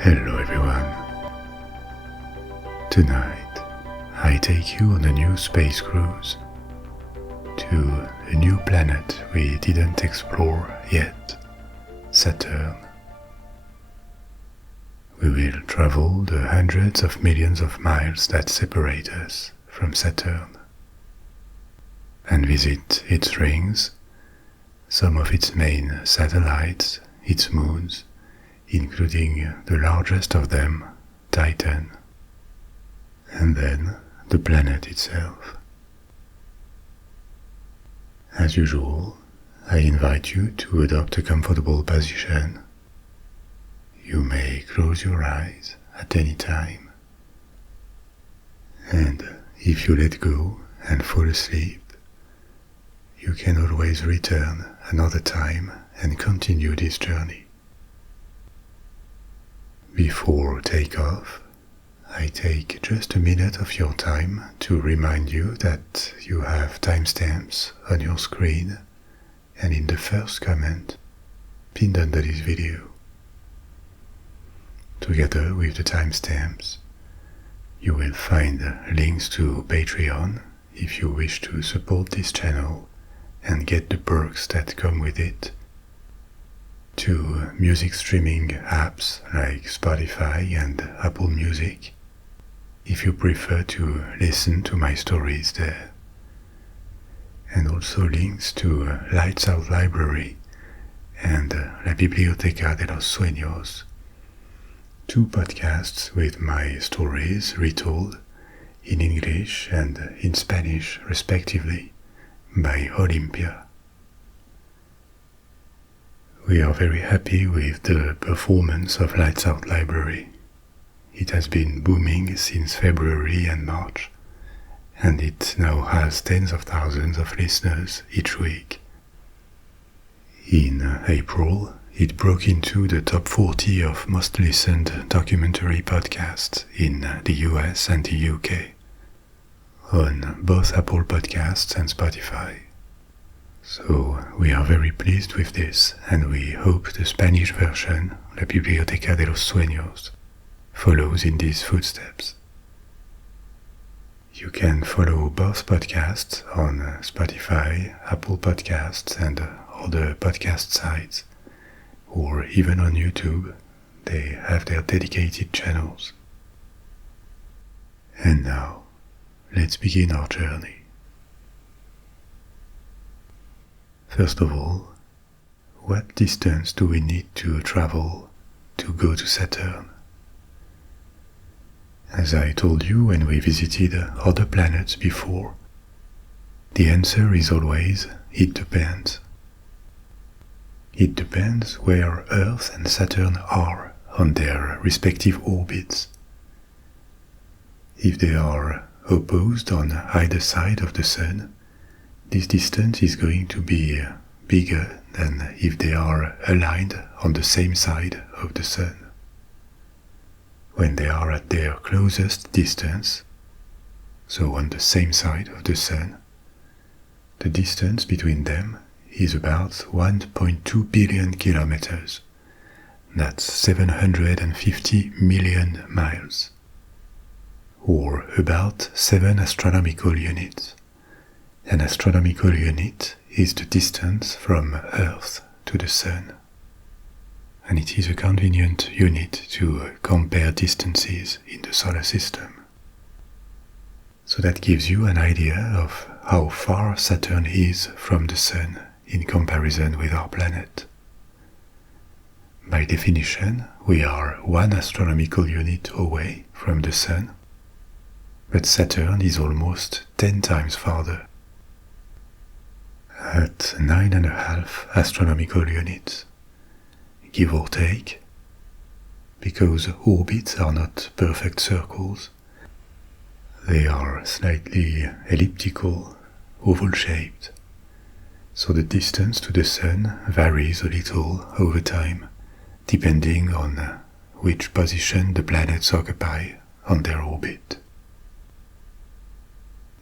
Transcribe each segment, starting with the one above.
Hello everyone. Tonight, I take you on a new space cruise to a new planet we didn't explore yet, Saturn. We will travel the hundreds of millions of miles that separate us from Saturn and visit its rings, some of its main satellites, its moons, including the largest of them, Titan, and then the planet itself. As usual, I invite you to adopt a comfortable position. You may close your eyes at any time, and if you let go and fall asleep, you can always return another time and continue this journey. Before takeoff, I take just a minute of your time to remind you that you have timestamps on your screen and in the first comment pinned under this video. Together with the timestamps, you will find links to Patreon if you wish to support this channel and get the perks that come with it, to music streaming apps like Spotify and Apple Music, if you prefer to listen to my stories there, and also links to Lights Out Library and La Biblioteca de los Sueños, two podcasts with my stories retold in English and in Spanish respectively by Olimpia. We are very happy with the performance of Lights Out Library. It has been booming since February and March, and it now has tens of thousands of listeners each week. In April, it broke into the top 40 of most listened documentary podcasts in the US and the UK, on both Apple Podcasts and Spotify. So we are very pleased with this, and we hope the Spanish version, La Biblioteca de los Sueños, follows in these footsteps. You can follow both podcasts on Spotify, Apple Podcasts, and other podcast sites, or even on YouTube. They have their dedicated channels. And now, let's begin our journey. First of all, what distance do we need to travel to go to Saturn? As I told you when we visited other planets before, the answer is always, it depends. It depends where Earth and Saturn are on their respective orbits. If they are opposed on either side of the Sun, this distance is going to be bigger than if they are aligned on the same side of the Sun. When they are at their closest distance, so on the same side of the Sun, the distance between them is about 1.2 billion kilometers. That's 750 million miles, or about 7 astronomical units. An astronomical unit is the distance from Earth to the Sun, and it is a convenient unit to compare distances in the solar system. So that gives you an idea of how far Saturn is from the Sun in comparison with our planet. By definition, we are 1 astronomical unit away from the Sun, but Saturn is almost 10 times farther, at 9.5 astronomical units, give or take, because orbits are not perfect circles. They are slightly elliptical, oval-shaped, so the distance to the Sun varies a little over time, depending on which position the planets occupy on their orbit.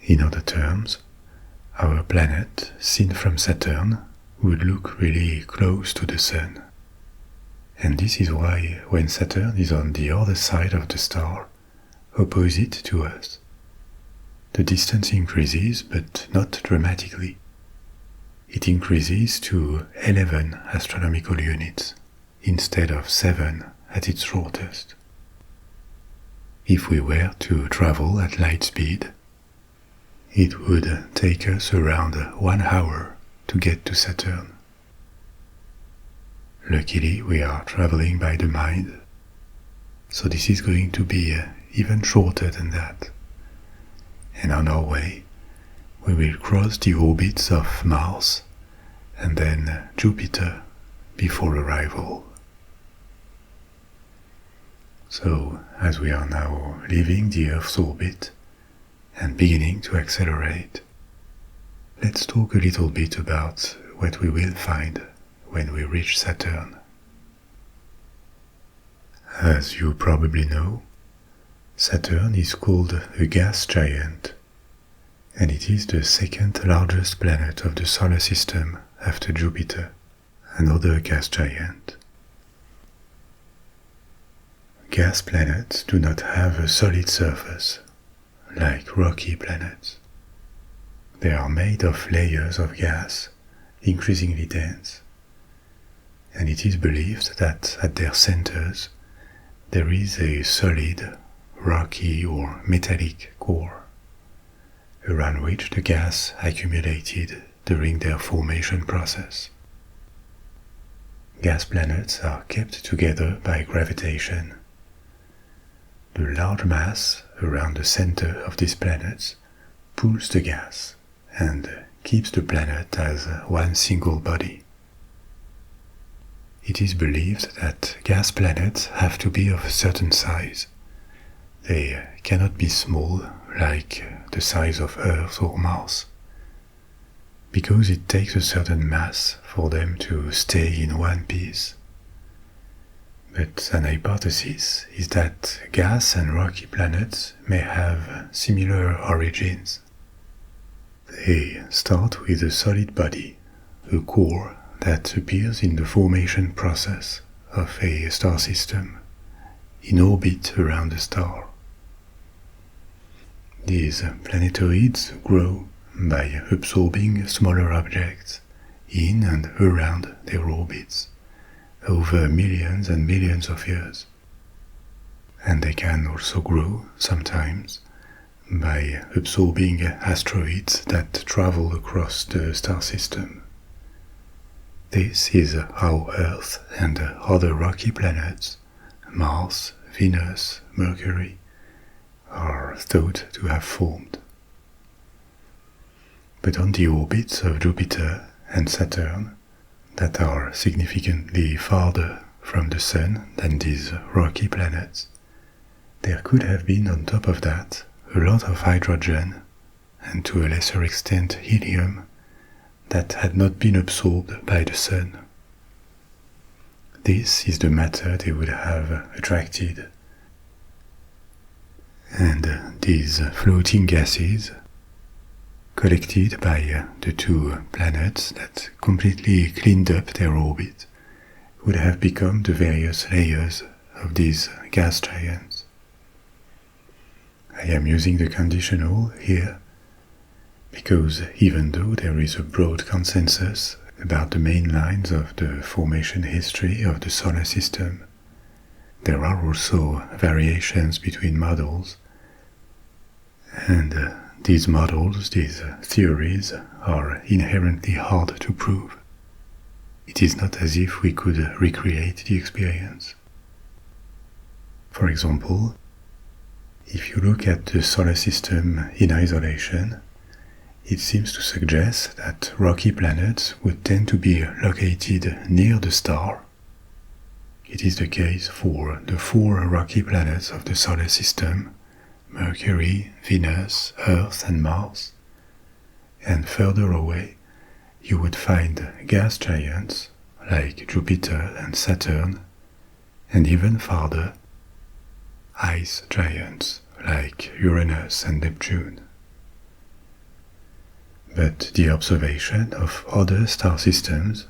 In other terms, our planet, seen from Saturn, would look really close to the Sun, And this is why when Saturn is on the other side of the star, opposite to us, the distance increases, but not dramatically. It increases to 11 astronomical units instead of 7 at its shortest. If we were to travel at light speed, it would take us around 1 hour to get to Saturn. Luckily, we are traveling by the mind, so this is going to be even shorter than that. And on our way, we will cross the orbits of Mars and then Jupiter before arrival. So, as we are now leaving the Earth's orbit and beginning to accelerate, let's talk a little bit about what we will find when we reach Saturn. As you probably know, Saturn is called a gas giant, and it is the second largest planet of the solar system after Jupiter, another gas giant. Gas planets do not have a solid surface, like rocky planets. They are made of layers of gas, increasingly dense, and it is believed that at their centers there is a solid, rocky or metallic core, around which the gas accumulated during their formation process. Gas planets are kept together by gravitation. The large mass around the center of these planets pulls the gas and keeps the planet as one single body. It is believed that gas planets have to be of a certain size. They cannot be small like the size of Earth or Mars, because it takes a certain mass for them to stay in one piece. But an hypothesis is that gas and rocky planets may have similar origins. They start with a solid body, a core that appears in the formation process of a star system, in orbit around a star. These planetoids grow by absorbing smaller objects in and around their orbits over millions and millions of years. And they can also grow, sometimes, by absorbing asteroids that travel across the star system. This is how Earth and other rocky planets, Mars, Venus, Mercury, are thought to have formed. But on the orbits of Jupiter and Saturn, that are significantly farther from the Sun than these rocky planets, there could have been on top of that a lot of hydrogen, and to a lesser extent helium, that had not been absorbed by the Sun. This is the matter they would have attracted. And these floating gases, collected by the two planets that completely cleaned up their orbit, would have become the various layers of these gas giants. I am using the conditional here because even though there is a broad consensus about the main lines of the formation history of the solar system, there are also variations between models, and these models, these theories, are inherently hard to prove. It is not as if we could recreate the experience. For example, if you look at the solar system in isolation, it seems to suggest that rocky planets would tend to be located near the star. It is the case for the 4 rocky planets of the solar system: Mercury, Venus, Earth, and Mars. And further away, you would find gas giants like Jupiter and Saturn, and even farther, ice giants like Uranus and Neptune. But the observation of other star systems,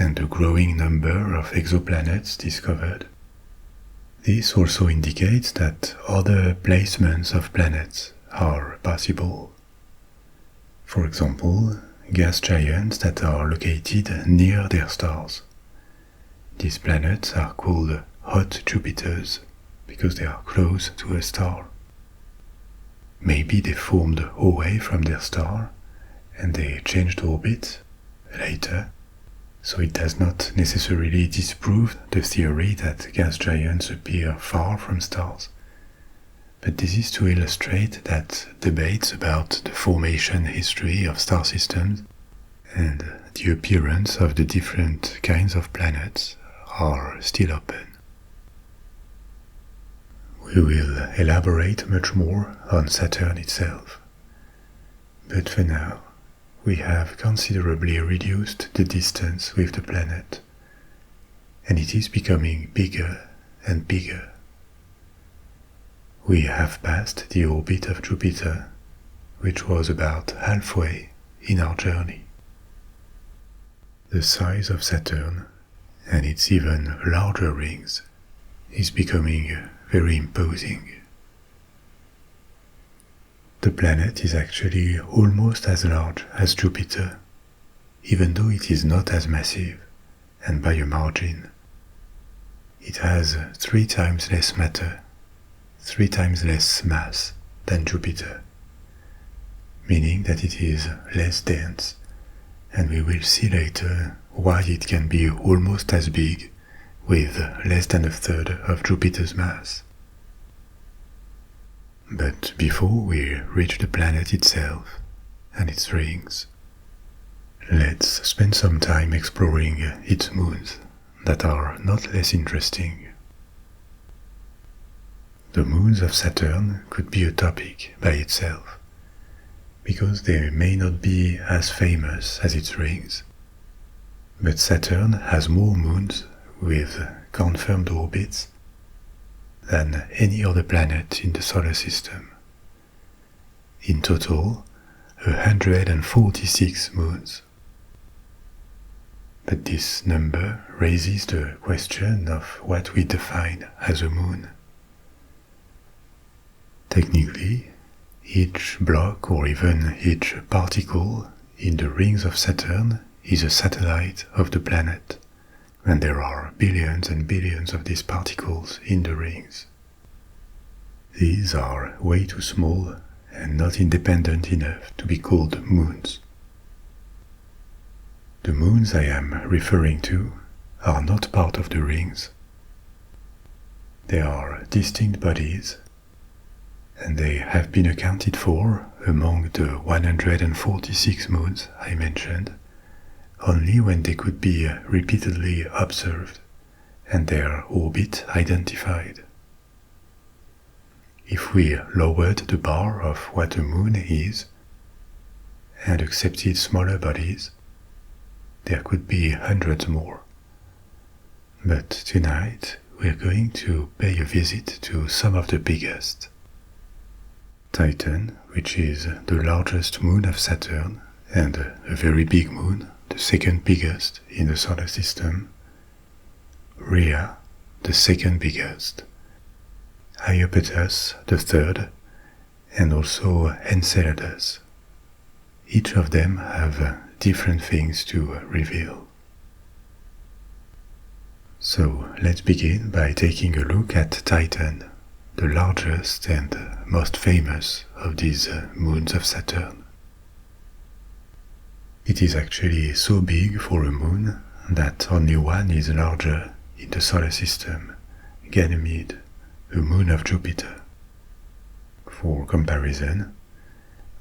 and the growing number of exoplanets discovered. This also indicates that other placements of planets are possible. For example, gas giants that are located near their stars. These planets are called hot Jupiters because they are close to a star. Maybe they formed away from their star and they changed orbit later, so it does not necessarily disprove the theory that gas giants appear far from stars. But this is to illustrate that debates about the formation history of star systems and the appearance of the different kinds of planets are still open. We will elaborate much more on Saturn itself, but for now we have considerably reduced the distance with the planet, and it is becoming bigger and bigger. We have passed the orbit of Jupiter, which was about halfway in our journey. The size of Saturn, and its even larger rings, is becoming very imposing. The planet is actually almost as large as Jupiter, even though it is not as massive, and by a margin. It has 3 times less matter, 3 times less mass than Jupiter, meaning that it is less dense, and we will see later why it can be almost as big with less than a third of Jupiter's mass. But before we reach the planet itself and its rings, let's spend some time exploring its moons that are not less interesting. The moons of Saturn could be a topic by itself, because they may not be as famous as its rings. But Saturn has more moons with confirmed orbits than any other planet in the solar system. In total, 146 moons. But this number raises the question of what we define as a moon. Technically, each block or even each particle in the rings of Saturn is a satellite of the planet, and there are billions and billions of these particles in the rings. These are way too small and not independent enough to be called moons. The moons I am referring to are not part of the rings. They are distinct bodies, and they have been accounted for among the 146 moons I mentioned only when they could be repeatedly observed and their orbit identified. If we lowered the bar of what a moon is and accepted smaller bodies, there could be hundreds more. But tonight we're going to pay a visit to some of the biggest. Titan, which is the largest moon of Saturn and a very big moon, the second biggest in the solar system. Rhea, the second biggest. Iapetus, the third, and also Enceladus. Each of them have different things to reveal. So let's begin by taking a look at Titan, the largest and most famous of these moons of Saturn. It is actually so big for a moon that only one is larger in the solar system, Ganymede, a moon of Jupiter. For comparison,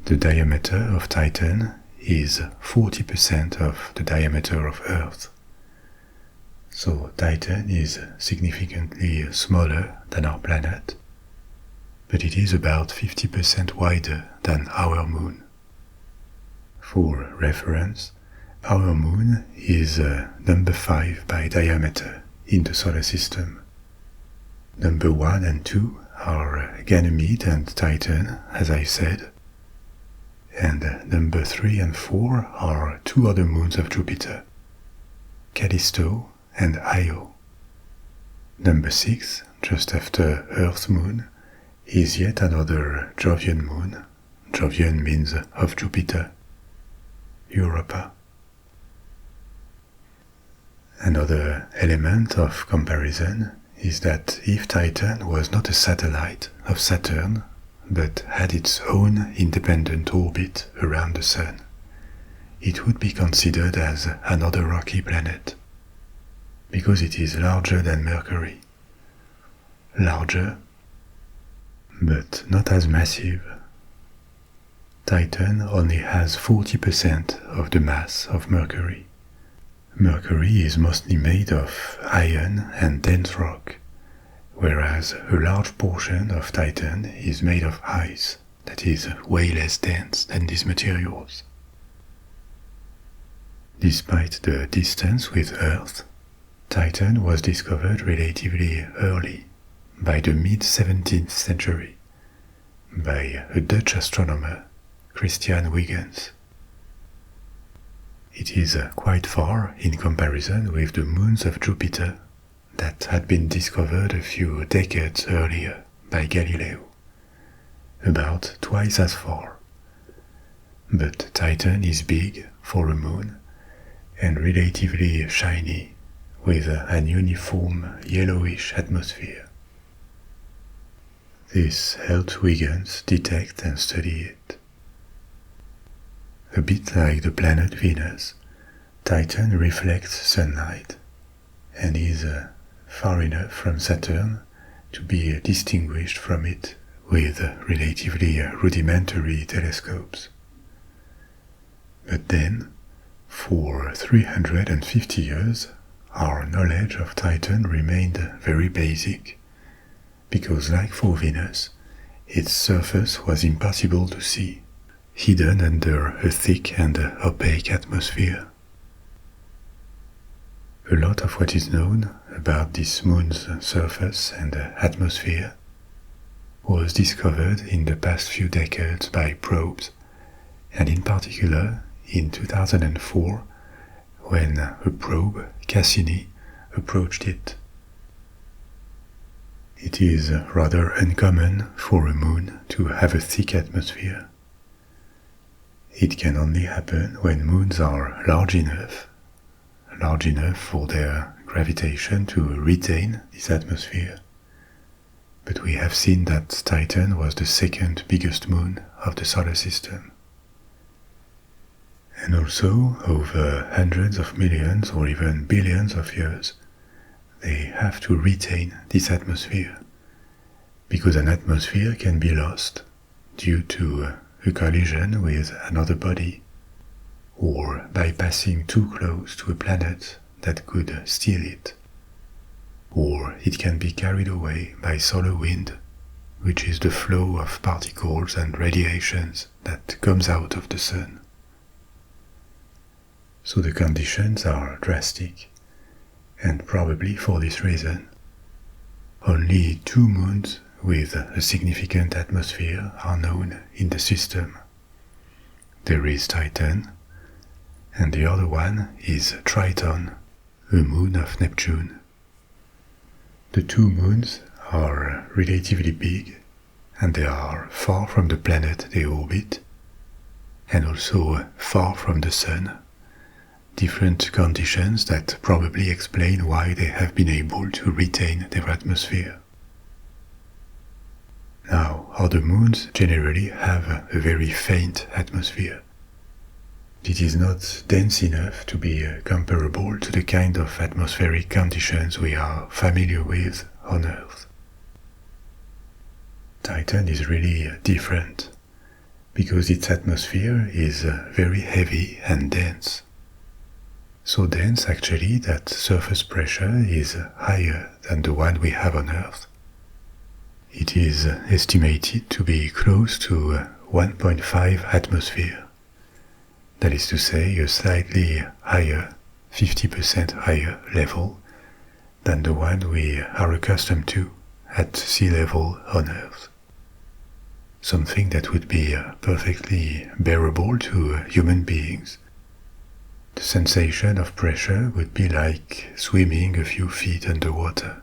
the diameter of Titan is 40% of the diameter of Earth. So Titan is significantly smaller than our planet, but it is about 50% wider than our moon. For reference, our moon is number 5 by diameter in the solar system. Number 1 and 2 are Ganymede and Titan, as I said, and number 3 and 4 are 2 other moons of Jupiter. Callisto, and Io. Number 6, just after Earth's moon, is yet another Jovian moon. Jovian means of Jupiter, Europa. Another element of comparison is that if Titan was not a satellite of Saturn, but had its own independent orbit around the Sun, it would be considered as another rocky planet, because it is larger than Mercury. Larger, but not as massive. Titan only has 40% of the mass of Mercury. Mercury is mostly made of iron and dense rock, whereas a large portion of Titan is made of ice that is way less dense than these materials. Despite the distance with Earth, Titan was discovered relatively early, by the mid-17th century, by a Dutch astronomer, Christian Huygens. It is quite far in comparison with the moons of Jupiter that had been discovered a few decades earlier by Galileo, about twice as far. But Titan is big for a moon and relatively shiny, with an uniform yellowish atmosphere. This helped Huygens detect and study it. A bit like the planet Venus, Titan reflects sunlight and is far enough from Saturn to be distinguished from it with relatively rudimentary telescopes. But then, for 350 years, our knowledge of Titan remained very basic, because like for Venus, its surface was impossible to see, hidden under a thick and opaque atmosphere. A lot of what is known about this moon's surface and atmosphere was discovered in the past few decades by probes, and in particular in 2004, when a probe, Cassini, approached it. It is rather uncommon for a moon to have a thick atmosphere. It can only happen when moons are large enough for their gravitation to retain this atmosphere. But we have seen that Titan was the second biggest moon of the solar system. And also, over hundreds of millions or even billions of years, they have to retain this atmosphere, because an atmosphere can be lost due to a collision with another body, or by passing too close to a planet that could steal it, or it can be carried away by solar wind, which is the flow of particles and radiations that comes out of the sun. So the conditions are drastic, and probably for this reason, only 2 moons with a significant atmosphere are known in the system. There is Titan, and the other one is Triton, a moon of Neptune. The 2 moons are relatively big, and they are far from the planet they orbit, and also far from the Sun. Different conditions that probably explain why they have been able to retain their atmosphere. Now, other moons generally have a very faint atmosphere. It is not dense enough to be comparable to the kind of atmospheric conditions we are familiar with on Earth. Titan is really different, because its atmosphere is very heavy and dense. So dense actually that surface pressure is higher than the one we have on Earth. It is estimated to be close to 1.5 atmosphere. That is to say, a slightly higher, 50% higher level than the one we are accustomed to at sea level on Earth. Something that would be perfectly bearable to human beings. The sensation of pressure would be like swimming a few feet underwater.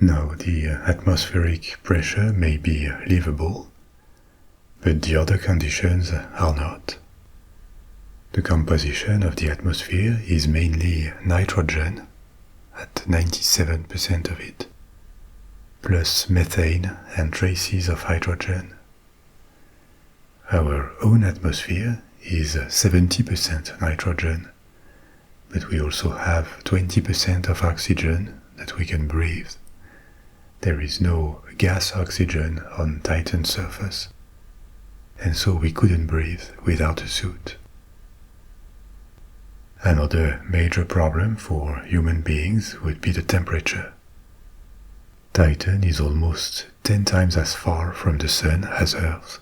Now, the atmospheric pressure may be livable, but the other conditions are not. The composition of the atmosphere is mainly nitrogen, at 97% of it, plus methane and traces of hydrogen. Our own atmosphere is 70% nitrogen, but we also have 20% of oxygen that we can breathe. There is no gas oxygen on Titan's surface, and so we couldn't breathe without a suit. Another major problem for human beings would be the temperature. Titan is almost 10 times as far from the Sun as Earth,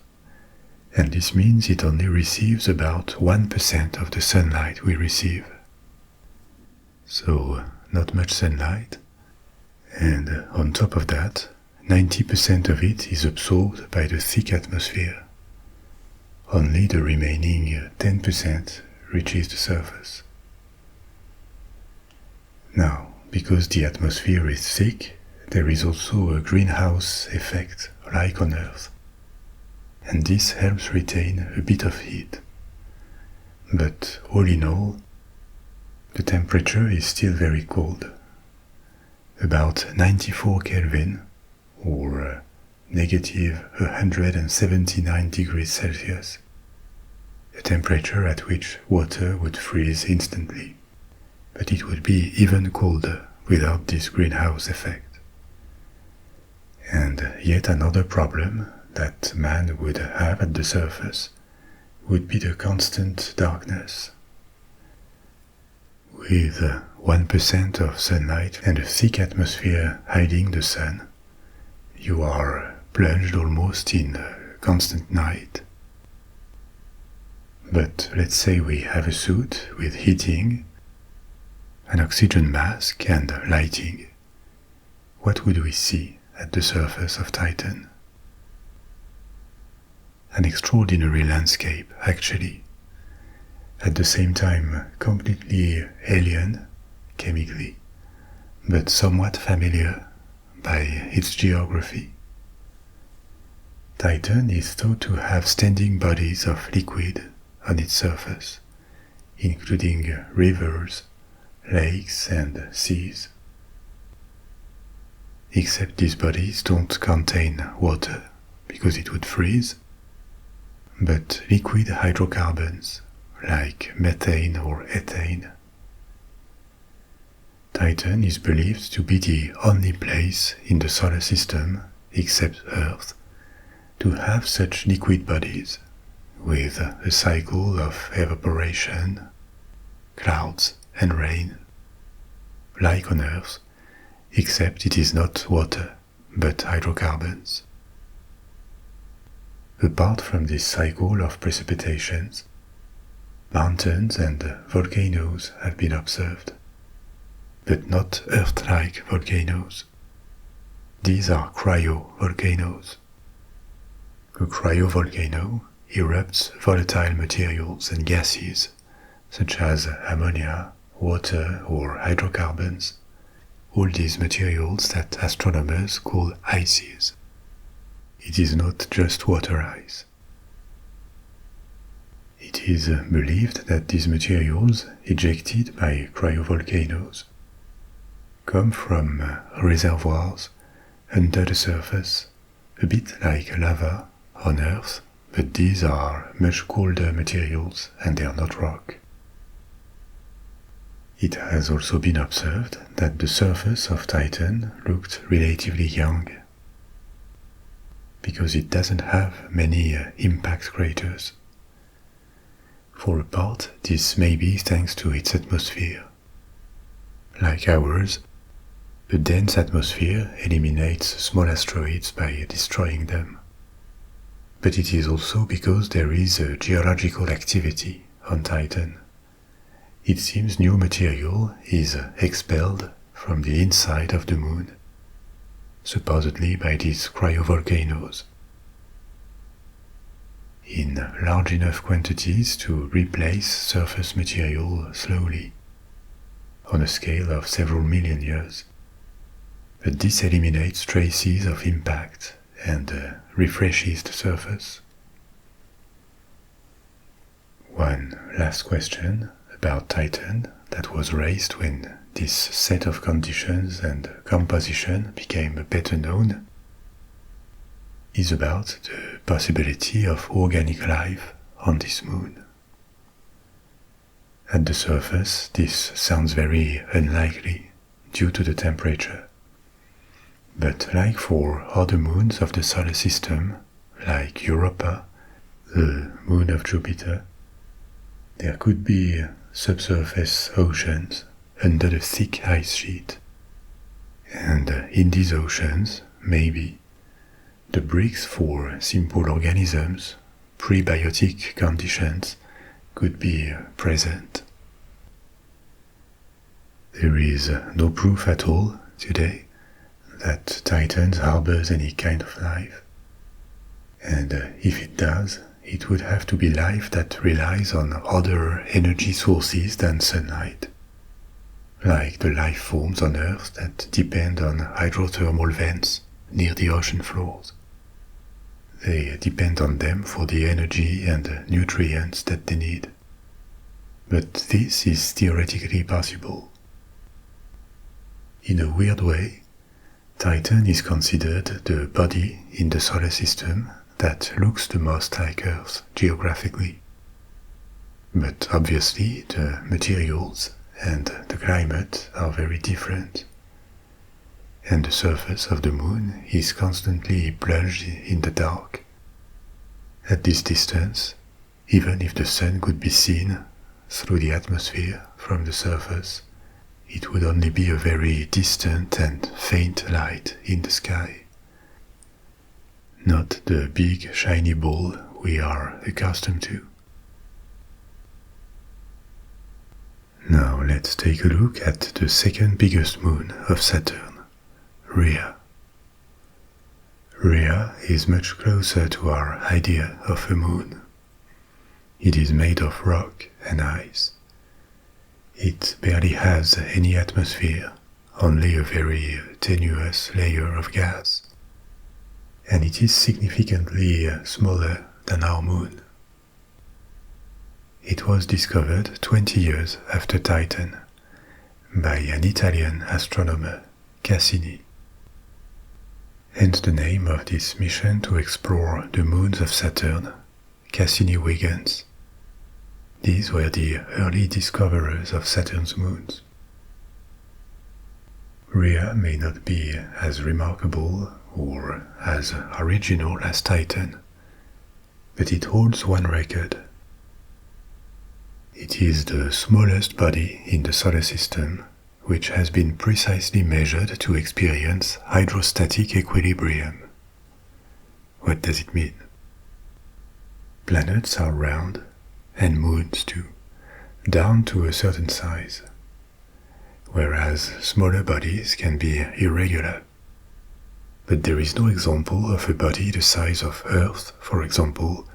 and this means it only receives about 1% of the sunlight we receive. So, not much sunlight, and on top of that, 90% of it is absorbed by the thick atmosphere. Only the remaining 10% reaches the surface. Now, because the atmosphere is thick, there is also a greenhouse effect like on Earth, and this helps retain a bit of heat. But all in all, the temperature is still very cold, about 94 Kelvin, or negative 179 degrees Celsius, a temperature at which water would freeze instantly. But it would be even colder without this greenhouse effect. And yet another problem that man would have at the surface would be the constant darkness. With 1% of sunlight and a thick atmosphere hiding the sun, you are plunged almost in constant night. But let's say we have a suit with heating, an oxygen mask and lighting. What would we see at the surface of Titan? An extraordinary landscape, actually. At the same time, completely alien, chemically, but somewhat familiar by its geography. Titan is thought to have standing bodies of liquid on its surface, including rivers, lakes and seas. Except these bodies don't contain water, because it would freeze, but liquid hydrocarbons, like methane or ethane. Titan is believed to be the only place in the solar system, except Earth, to have such liquid bodies, with a cycle of evaporation, clouds, and rain, like on Earth, except it is not water, but hydrocarbons. Apart from this cycle of precipitations, mountains and volcanoes have been observed, but not Earth-like volcanoes. These are cryovolcanoes. A cryovolcano erupts volatile materials and gases, such as ammonia, water, or hydrocarbons, all these materials that astronomers call ices. It is not just water ice. It is believed that these materials ejected by cryovolcanoes come from reservoirs under the surface, a bit like lava on Earth, but these are much colder materials and they are not rock. It has also been observed that the surface of Titan looked relatively young, because it doesn't have many impact craters. For a part, this may be thanks to its atmosphere. Like ours, a dense atmosphere eliminates small asteroids by destroying them. But it is also because there is a geological activity on Titan. It seems new material is expelled from the inside of the Moon, supposedly by these cryovolcanoes. in large enough quantities to replace surface material slowly, on a scale of several million years. But this eliminates traces of impact and refreshes the surface. One last question about Titan that was raised when this set of conditions and composition became better known is about the possibility of organic life on this moon. At the surface, this sounds very unlikely due to the temperature. But like for other moons of the solar system, like Europa, the moon of Jupiter, there could be subsurface oceans under the thick ice sheet. And in these oceans, maybe, the bricks for simple organisms, prebiotic conditions, could be present. There is no proof at all today that Titan harbors any kind of life. And if it does, it would have to be life that relies on other energy sources than sunlight, like the life forms on Earth that depend on hydrothermal vents near the ocean floors. They depend on them for the energy and nutrients that they need. But this is theoretically possible. In a weird way, Titan is considered the body in the solar system that looks the most like Earth geographically. But obviously the materials and the climate are very different. And the surface of the moon is constantly plunged in the dark. At this distance, even if the sun could be seen through the atmosphere from the surface, it would only be a very distant and faint light in the sky. Not the big shiny ball we are accustomed to. Now let's take a look at the second biggest moon of Saturn, Rhea. Rhea is much closer to our idea of a moon. It is made of rock and ice. It barely has any atmosphere, only a very tenuous layer of gas. And it is significantly smaller than our moon. It was discovered 20 years after Titan by an Italian astronomer, Cassini. Hence the name of this mission to explore the moons of Saturn, Cassini-Huygens. These were the early discoverers of Saturn's moons. Rhea may not be as remarkable or as original as Titan, but it holds one record. It is the smallest body in the solar system which has been precisely measured to experience hydrostatic equilibrium. What does it mean? Planets are round, and moons too, down to a certain size, whereas smaller bodies can be irregular. But there is no example of a body the size of Earth, for example,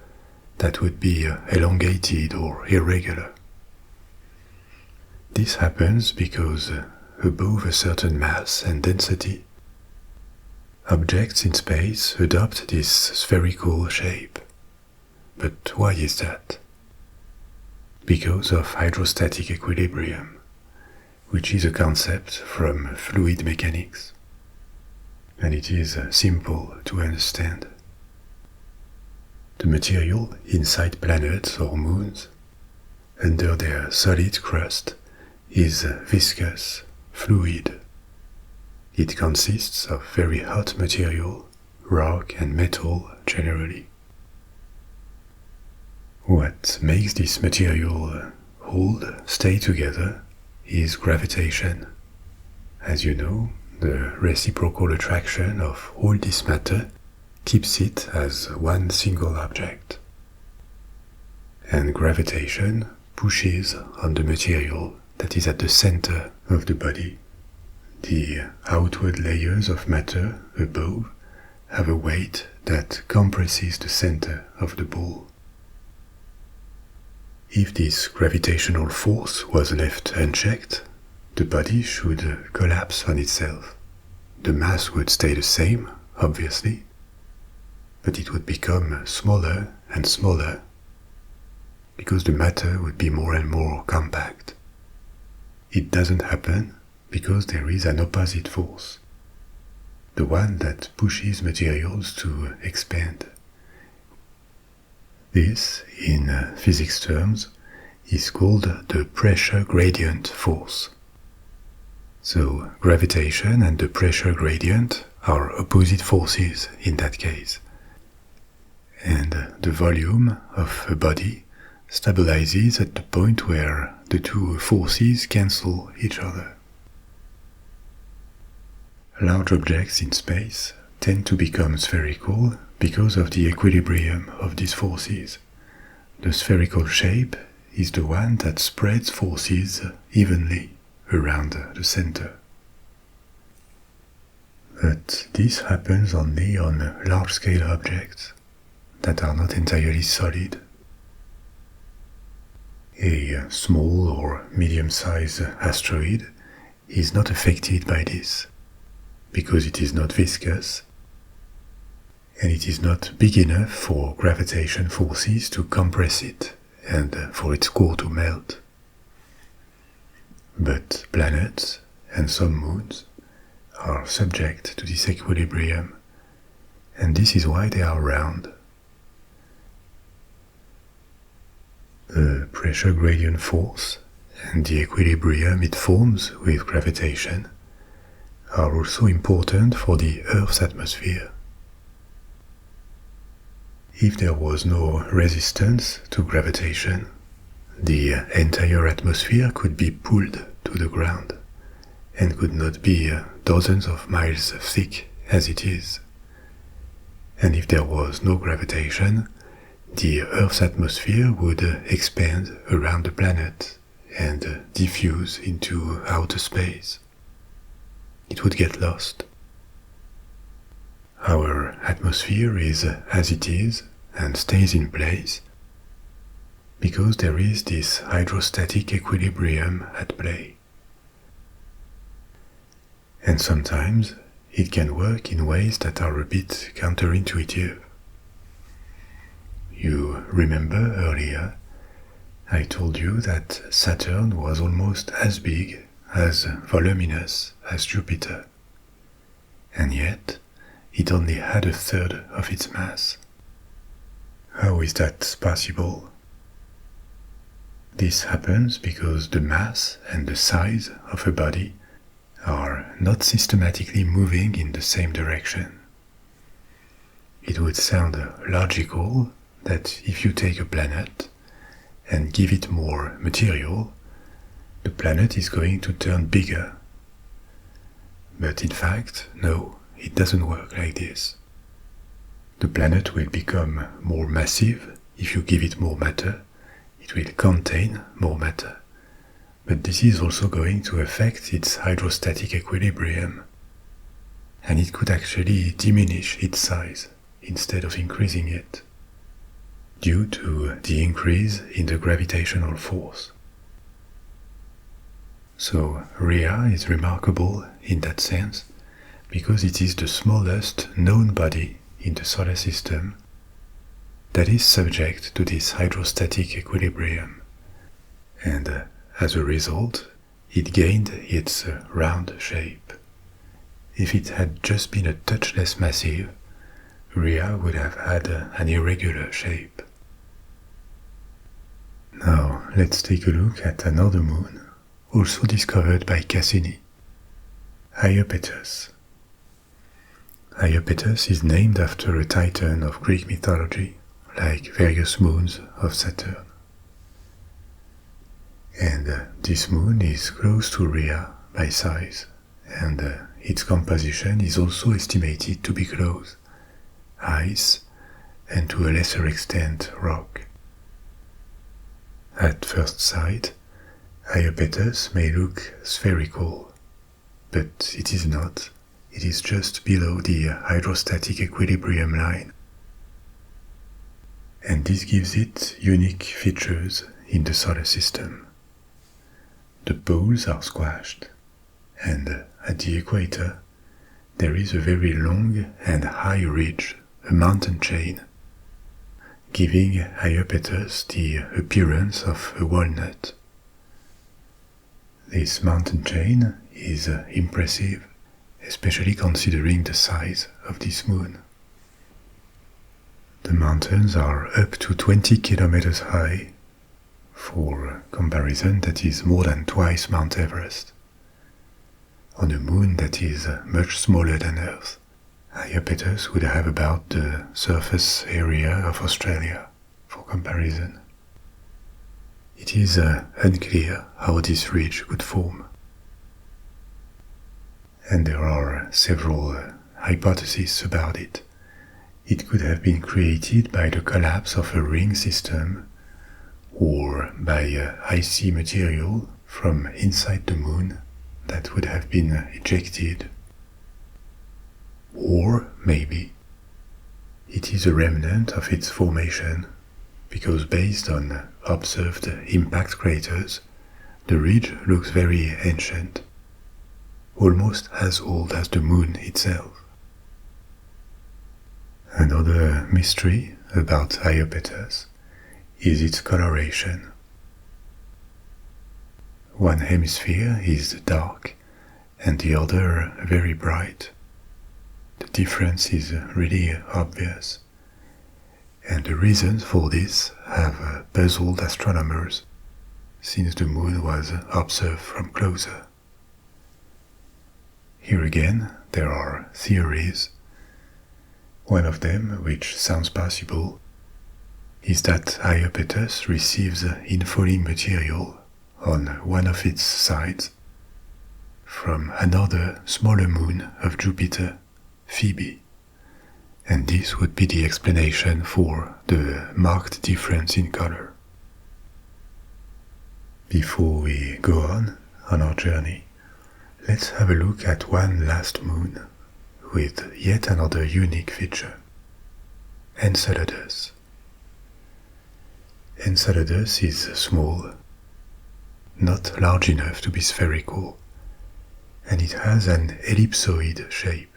that would be elongated or irregular. This happens because above a certain mass and density, objects in space adopt this spherical shape. But why is that? Because of hydrostatic equilibrium, which is a concept from fluid mechanics. And it is simple to understand. The material inside planets or moons, under their solid crust, is viscous, fluid. It consists of very hot material, rock and metal generally. What makes this material stay together, is gravitation. As you know, the reciprocal attraction of all this matter keeps it as one single object. And gravitation pushes on the material that is at the center of the body. The outward layers of matter above have a weight that compresses the center of the ball, If this gravitational force was left unchecked, the body should collapse on itself. The mass would stay the same, obviously, but it would become smaller and smaller because the matter would be more and more compact. It doesn't happen because there is an opposite force, the one that pushes materials to expand. This, in physics terms, is called the pressure gradient force. So gravitation and the pressure gradient are opposite forces in that case. And the volume of a body stabilizes at the point where the two forces cancel each other. Large objects in space tend to become spherical because of the equilibrium of these forces. The spherical shape is the one that spreads forces evenly around the center. But this happens only on large-scale objects that are not entirely solid. A small or medium-sized asteroid is not affected by this, because it is not viscous, and it is not big enough for gravitation forces to compress it and for its core to melt. But planets and some moons are subject to this equilibrium, and this is why they are round. The pressure gradient force and the equilibrium it forms with gravitation are also important for the Earth's atmosphere. If there was no resistance to gravitation, the entire atmosphere could be pulled to the ground and could not be dozens of miles thick as it is. And if there was no gravitation, the Earth's atmosphere would expand around the planet and diffuse into outer space. It would get lost. Our atmosphere is as it is and stays in place because there is this hydrostatic equilibrium at play. And sometimes it can work in ways that are a bit counterintuitive. You remember earlier, I told you that Saturn was almost as big, as voluminous as Jupiter, and yet it only had a third of its mass. How is that possible? This happens because the mass and the size of a body are not systematically moving in the same direction. It would sound logical that if you take a planet and give it more material, the planet is going to turn bigger. But in fact, no, it doesn't work like this. The planet will become more massive if you give it more matter. It will contain more matter. But this is also going to affect its hydrostatic equilibrium, and it could actually diminish its size instead of increasing it, due to the increase in the gravitational force. So Rhea is remarkable in that sense, because it is the smallest known body in the solar system that is subject to this hydrostatic equilibrium, and as a result, it gained its round shape. If it had just been a touch less massive, Rhea would have had an irregular shape. Now let's take a look at another moon, also discovered by Cassini, Iapetus. Iapetus is named after a titan of Greek mythology, like various moons of Saturn. And this moon is close to Rhea by size, and its composition is also estimated to be close: ice and to a lesser extent rock. At first sight, Iapetus may look spherical, but it is not. It is just below the hydrostatic equilibrium line. And this gives it unique features in the solar system. The poles are squashed, and at the equator there is a very long and high ridge, a mountain chain, giving Iapetus the appearance of a walnut. This mountain chain is impressive, especially considering the size of this moon. The mountains are up to 20 kilometers high. For comparison, that is more than twice Mount Everest. On a moon that is much smaller than Earth, Iapetus would have about the surface area of Australia, for comparison. It is unclear how this ridge would form. And there are several hypotheses about it. It could have been created by the collapse of a ring system or by icy material from inside the moon that would have been ejected. Or maybe it is a remnant of its formation, because based on observed impact craters, the ridge looks very ancient, almost as old as the moon itself. Another mystery about Iapetus is its coloration. One hemisphere is dark and the other very bright. The difference is really obvious, and the reasons for this have puzzled astronomers since the moon was observed from closer. Here again, there are theories. One of them, which sounds possible, is that Iapetus receives infalling material on one of its sides from another smaller moon of Jupiter, Phoebe, and this would be the explanation for the marked difference in color. Before we go on our journey, let's have a look at one last moon with yet another unique feature: Enceladus. Enceladus is small, not large enough to be spherical, and it has an ellipsoid shape.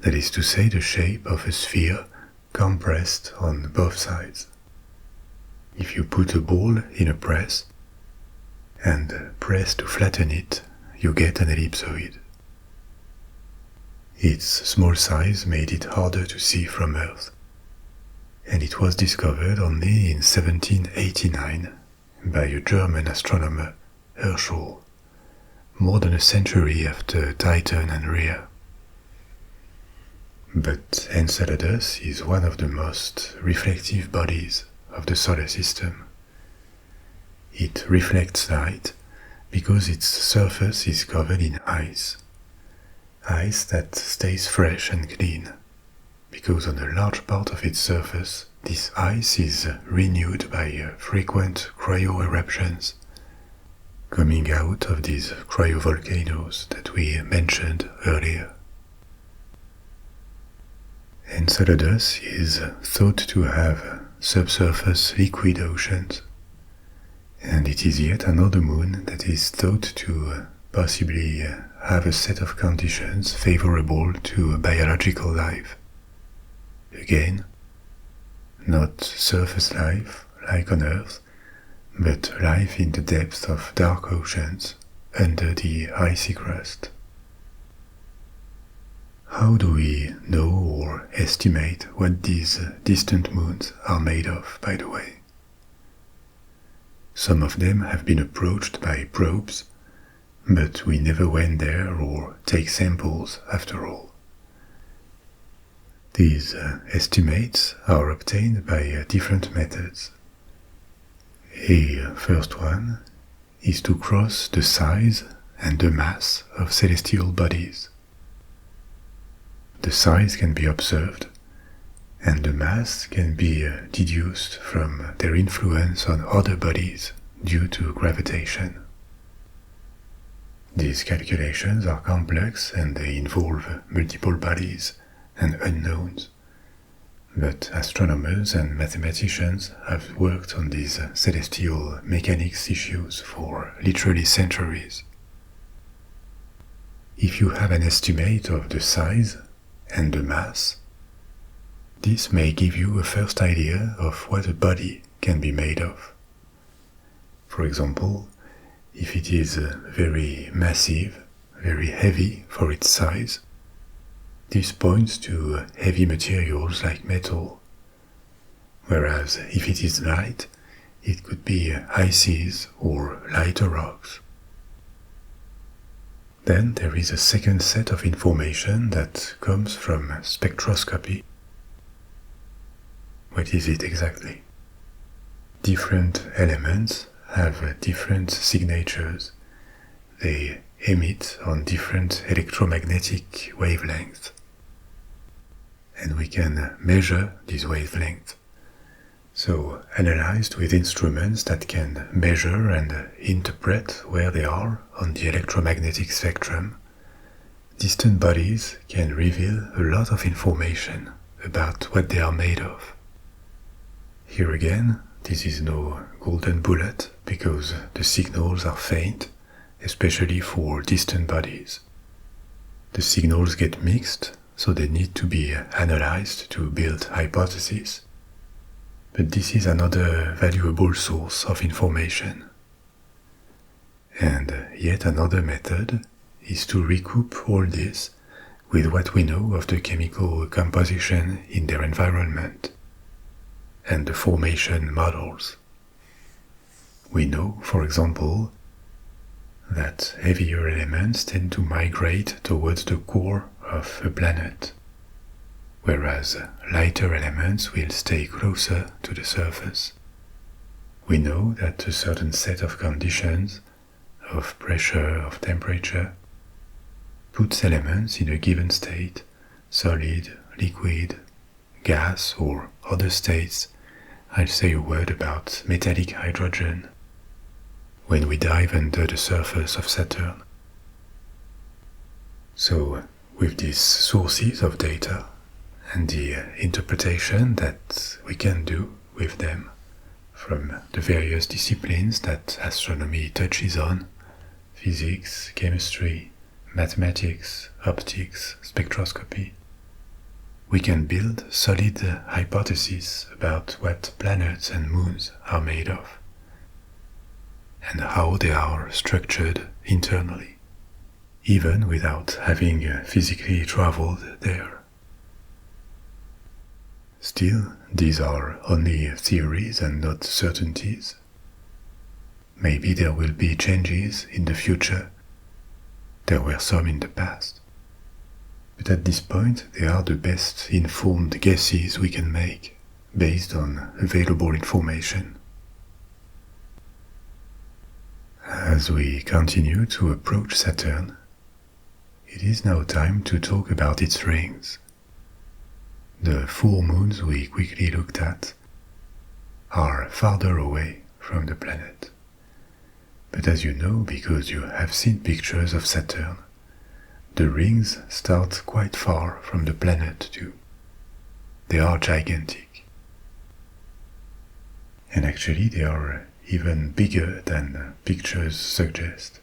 That is to say, the shape of a sphere compressed on both sides. If you put a ball in a press and press to flatten it, you get an ellipsoid. Its small size made it harder to see from Earth, and it was discovered only in 1789 by a German astronomer, Herschel, more than a century after Titan and Rhea. But Enceladus is one of the most reflective bodies of the solar system. It reflects light because its surface is covered in ice. Ice that stays fresh and clean, because on a large part of its surface, this ice is renewed by frequent cryo-eruptions coming out of these cryovolcanoes that we mentioned earlier. Enceladus is thought to have subsurface liquid oceans, and it is yet another moon that is thought to possibly have a set of conditions favorable to biological life. Again, not surface life like on Earth, but life in the depths of dark oceans under the icy crust. How do we know or estimate what these distant moons are made of, by the way? Some of them have been approached by probes, but we never went there or take samples after all. These estimates are obtained by different methods. A first one is to cross the size and the mass of celestial bodies. The size can be observed, and the mass can be deduced from their influence on other bodies due to gravitation. These calculations are complex and they involve multiple bodies and unknowns, but astronomers and mathematicians have worked on these celestial mechanics issues for literally centuries. If you have an estimate of the size and the mass, this may give you a first idea of what a body can be made of. For example, if it is very massive, very heavy for its size, this points to heavy materials like metal, whereas if it is light, it could be ices or lighter rocks. Then there is a second set of information that comes from spectroscopy. What is it exactly? Different elements have different signatures. They emit on different electromagnetic wavelengths. And we can measure these wavelengths. So, analyzed with instruments that can measure and interpret where they are on the electromagnetic spectrum, distant bodies can reveal a lot of information about what they are made of. Here again, this is no golden bullet because the signals are faint, especially for distant bodies. The signals get mixed, so they need to be analyzed to build hypotheses. But this is another valuable source of information. And yet another method is to recoup all this with what we know of the chemical composition in their environment and the formation models. We know, for example, that heavier elements tend to migrate towards the core of a planet, whereas lighter elements will stay closer to the surface. We know that a certain set of conditions, of pressure, of temperature, puts elements in a given state, solid, liquid, gas, or other states. I'll say a word about metallic hydrogen when we dive under the surface of Saturn. So, with these sources of data and the interpretation that we can do with them from the various disciplines that astronomy touches on, physics, chemistry, mathematics, optics, spectroscopy, we can build solid hypotheses about what planets and moons are made of and how they are structured internally, even without having physically traveled there. Still, these are only theories and not certainties. Maybe there will be changes in the future. There were some in the past. But at this point, they are the best informed guesses we can make based on available information. As we continue to approach Saturn, it is now time to talk about its rings. The 4 moons we quickly looked at are farther away from the planet. But as you know, because you have seen pictures of Saturn, the rings start quite far from the planet too. They are gigantic. And actually they are even bigger than pictures suggest,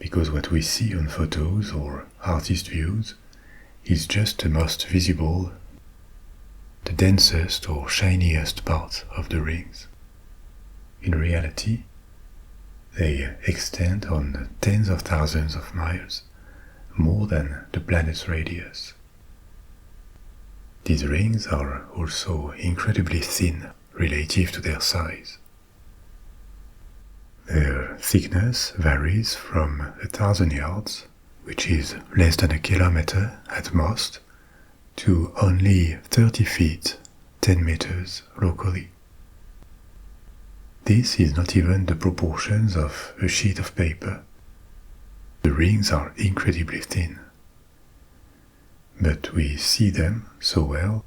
because what we see on photos or artist views is just the most visible, the densest or shiniest part of the rings. In reality, they extend on tens of thousands of miles, more than the planet's radius. These rings are also incredibly thin relative to their size. Their thickness varies from 1,000 yards, which is less than a kilometer at most, to only 30 feet, 10 meters locally. This is not even the proportions of a sheet of paper. The rings are incredibly thin. But we see them so well,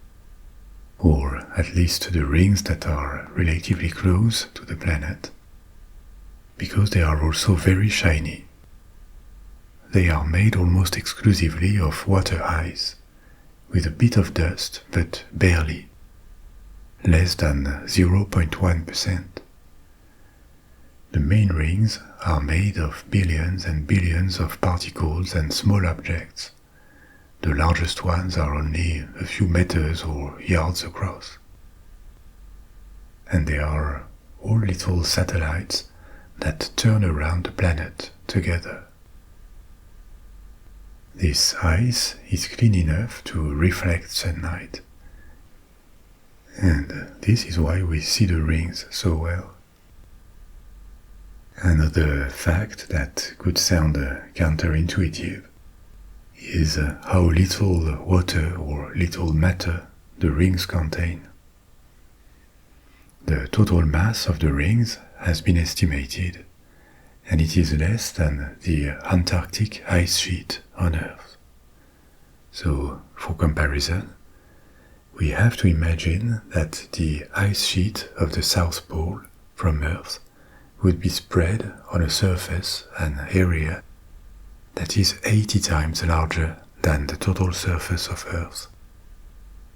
or at least the rings that are relatively close to the planet, because they are also very shiny. They are made almost exclusively of water ice, with a bit of dust, but barely, less than 0.1%. The main rings are made of billions and billions of particles and small objects. The largest ones are only a few meters or yards across. And they are all little satellites that turn around the planet together. This ice is clean enough to reflect sunlight. And this is why we see the rings so well. Another fact that could sound counterintuitive is how little water or little matter the rings contain. The total mass of the rings has been estimated, and it is less than the Antarctic ice sheet on Earth. So, for comparison, we have to imagine that the ice sheet of the South Pole from Earth would be spread on a surface, an area, that is 80 times larger than the total surface of Earth.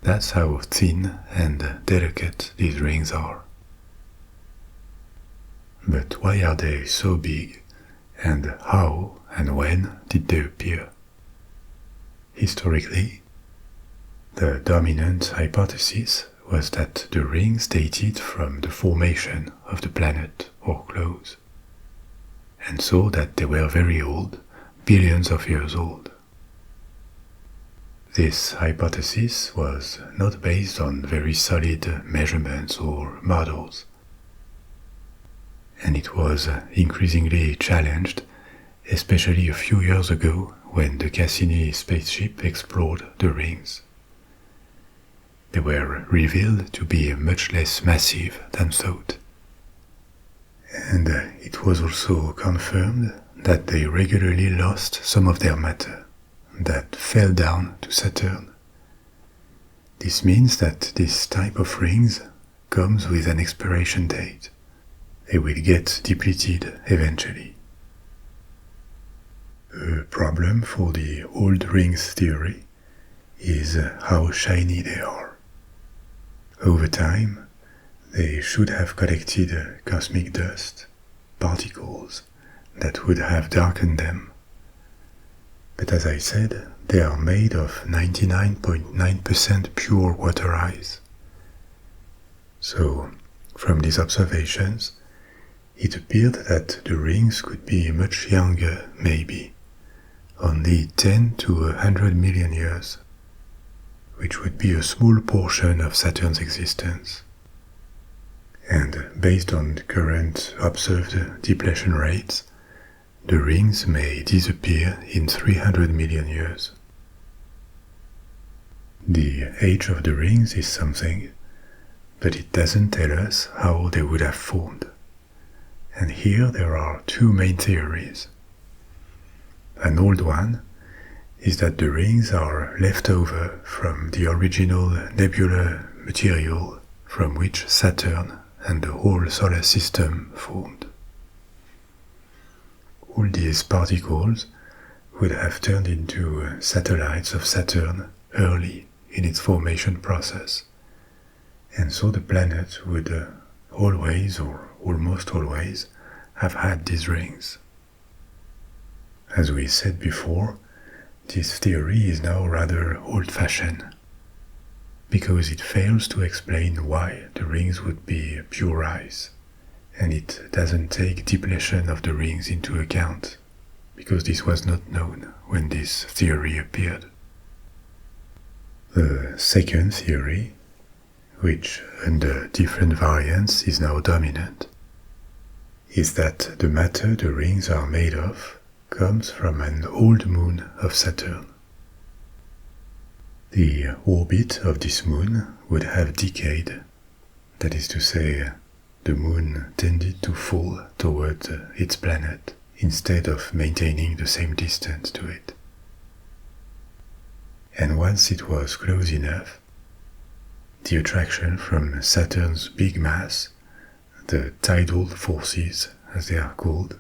That's how thin and delicate these rings are. But why are they so big, and how and when did they appear? Historically, the dominant hypothesis was that the rings dated from the formation of the planet or close, and so that they were very old, billions of years old. This hypothesis was not based on very solid measurements or models, and it was increasingly challenged, especially a few years ago when the Cassini spaceship explored the rings. They were revealed to be much less massive than thought. And it was also confirmed that they regularly lost some of their matter, that fell down to Saturn. This means that this type of rings comes with an expiration date. They will get depleted eventually. A problem for the old rings theory is how shiny they are. Over time, they should have collected cosmic dust, particles that would have darkened them. But as I said, they are made of 99.9% pure water ice. So, from these observations, it appeared that the rings could be much younger, maybe, only 10 to 100 million years, which would be a small portion of Saturn's existence. And based on current observed depletion rates, the rings may disappear in 300 million years. The age of the rings is something, but it doesn't tell us how they would have formed. And here there are two main theories. An old one is that the rings are left over from the original nebular material from which Saturn and the whole solar system formed. All these particles would have turned into satellites of Saturn early in its formation process, and so the planet would always or almost always have had these rings. As we said before, this theory is now rather old-fashioned, because it fails to explain why the rings would be pure ice, and it doesn't take depletion of the rings into account, because this was not known when this theory appeared. The second theory, which under different variants is now dominant, is that the matter the rings are made of comes from an old moon of Saturn. The orbit of this moon would have decayed, that is to say, the moon tended to fall toward its planet instead of maintaining the same distance to it. And once it was close enough, the attraction from Saturn's big mass, the tidal forces as they are called,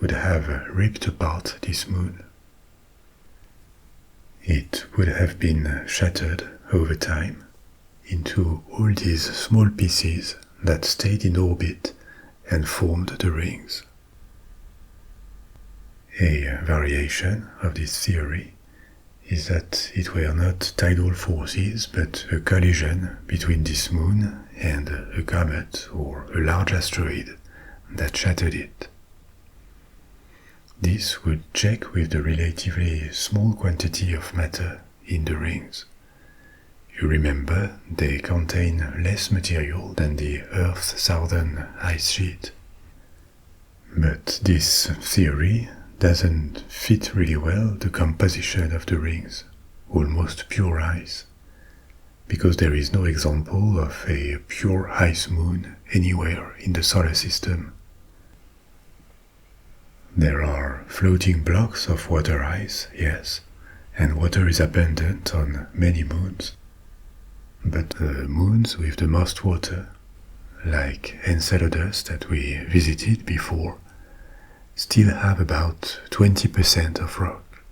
would have ripped apart this moon. It would have been shattered over time into all these small pieces that stayed in orbit and formed the rings. A variation of this theory is that it were not tidal forces but a collision between this moon and a comet or a large asteroid that shattered it. This would check with the relatively small quantity of matter in the rings. You remember they contain less material than the Earth's southern ice sheet. But this theory doesn't fit really well the composition of the rings, almost pure ice, because there is no example of a pure ice moon anywhere in the solar system. There are floating blocks of water ice, yes, and water is abundant on many moons. But the moons with the most water, like Enceladus that we visited before, still have about 20% of rock.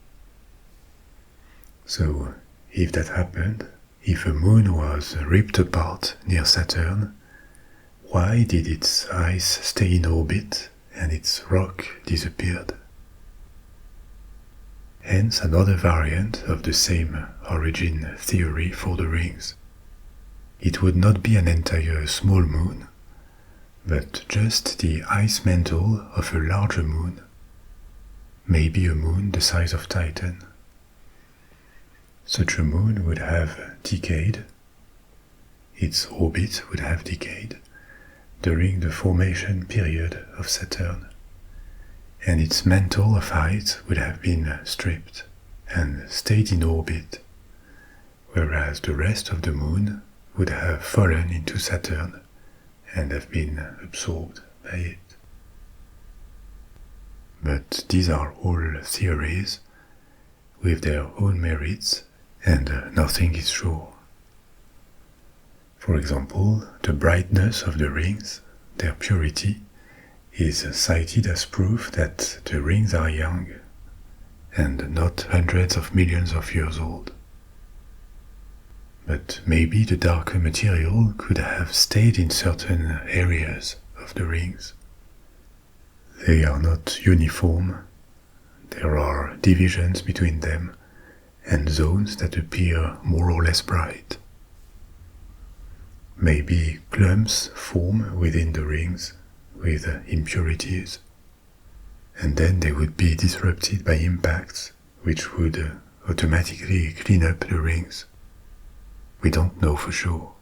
So, if that happened, if a moon was ripped apart near Saturn, why did its ice stay in orbit and its rock disappeared? Hence another variant of the same origin theory for the rings. It would not be an entire small moon, but just the ice mantle of a larger moon, maybe a moon the size of Titan. Such a moon would have decayed, its orbit would have decayed during the formation period of Saturn, and its mantle of ice would have been stripped and stayed in orbit, whereas the rest of the moon would have fallen into Saturn and have been absorbed by it. But these are all theories with their own merits, and nothing is sure. For example, the brightness of the rings, their purity, is cited as proof that the rings are young and not hundreds of millions of years old. But maybe the darker material could have stayed in certain areas of the rings. They are not uniform. There are divisions between them and zones that appear more or less bright. Maybe clumps form within the rings with impurities, and then they would be disrupted by impacts which would automatically clean up the rings. We don't know for sure.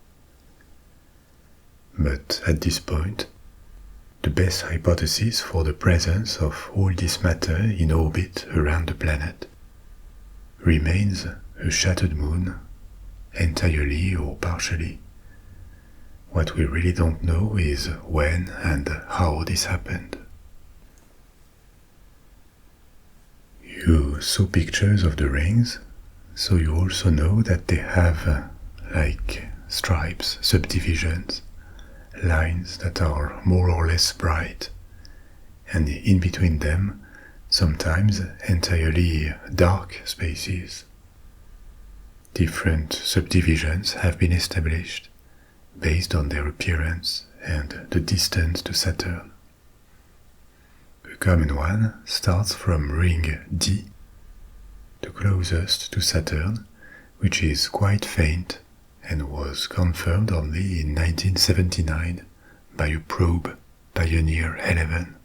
But at this point, the best hypothesis for the presence of all this matter in orbit around the planet remains a shattered moon, entirely or partially. What we really don't know is when and how this happened. You saw pictures of the rings, so you also know that they have like stripes, subdivisions, lines that are more or less bright, and in between them, sometimes entirely dark spaces. Different subdivisions have been established based on their appearance and the distance to Saturn. A common one starts from ring D, the closest to Saturn, which is quite faint and was confirmed only in 1979 by a probe Pioneer 11.